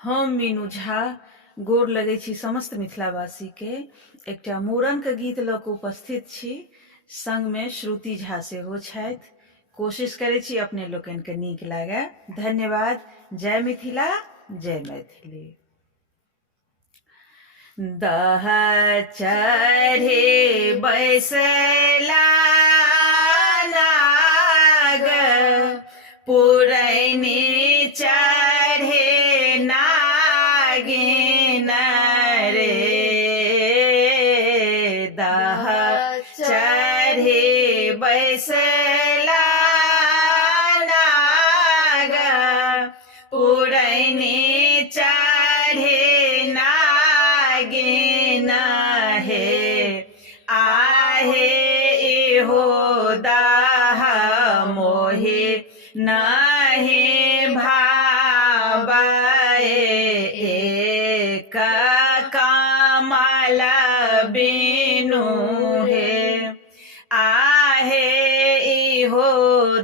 हम मीनू झा गोर लगै छी समस्त मिथिलावासी के। एकटा मूड़न के गीत लऽ कऽ उपस्थित छी, संग में श्रुति झा सेहो छथि। कोशिश करै छी अपने लोकनि के नीक लागे। धन्यवाद। जय मिथिला, जय मैथिली। दह चढ़े बैसला नाग, पुरैनी चढ़े नागिन रे। दह चढ़े बैसला नाग, पुरैनी चढ़े नागिन हे। आहे इहो दाह मोहे नहीं भावै, एक कमल बिनु हे। आहे इहो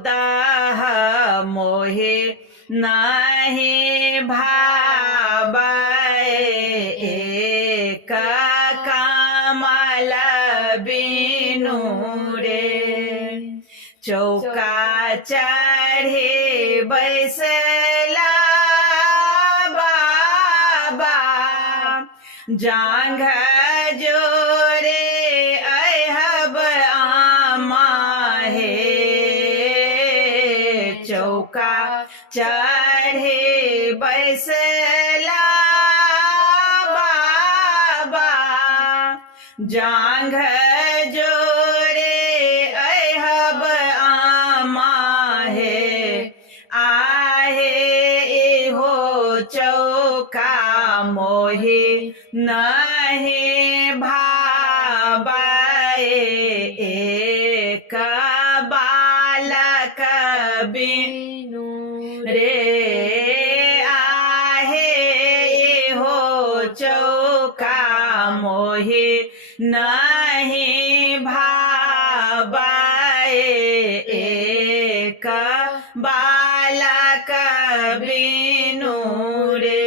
दाह मोहे नहीं भावै, एक कमल बिनु रे। चौका चढ़े बैसला बाबा, जांघ जोरे अहब आमा हे। चौका चढ़े बैसला बाबा, जांघ जोरे अहब आमा हे। आहे इहो चौका मोहे नहीं भावै, एक बालक बिनु रे। आहे इहो चौका मोहे नहीं भावै, एक बालक बिनु रे।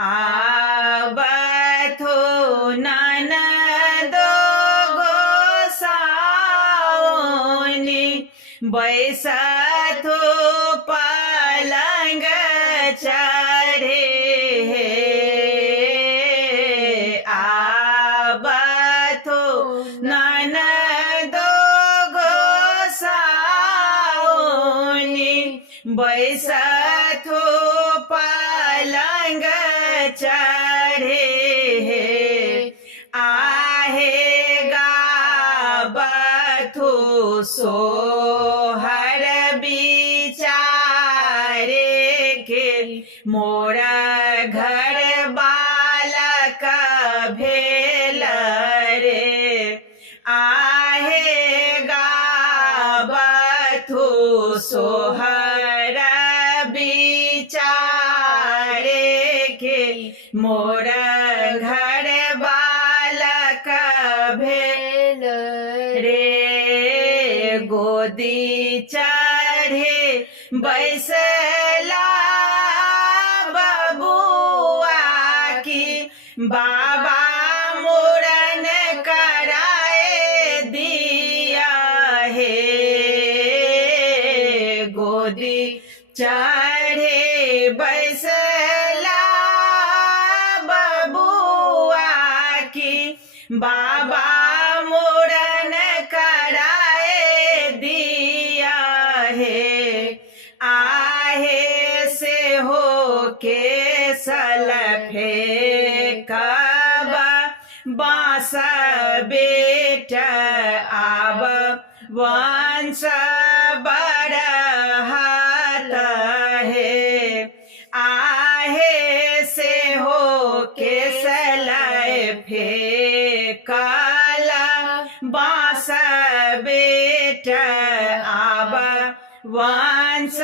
आबथो ननदो गोसाउनि, बैसथो पलंग चढ़े हे। आबथो ननदो गोसाउनि, बैसथो पलंग चढ़े हे। आहे गाबथो सोहर बिचारे के, मोरा घर बालक भेल रे। आहे गाबथो सोहर बिचारे के, मोरा घर बालक भेल रे। गोदी चढ़े बैसला बबुआ की, बाबा मूड़न कराए दिया हे। गोदी चढ़े बैसला बबुआ की, बाबा मूड़न कराए दिया हे। आहे से हो के सलफे कब बांस बेट, आब वंश बढ़त है। आहे से हो के सलफे काला बांस बेट, आब वंश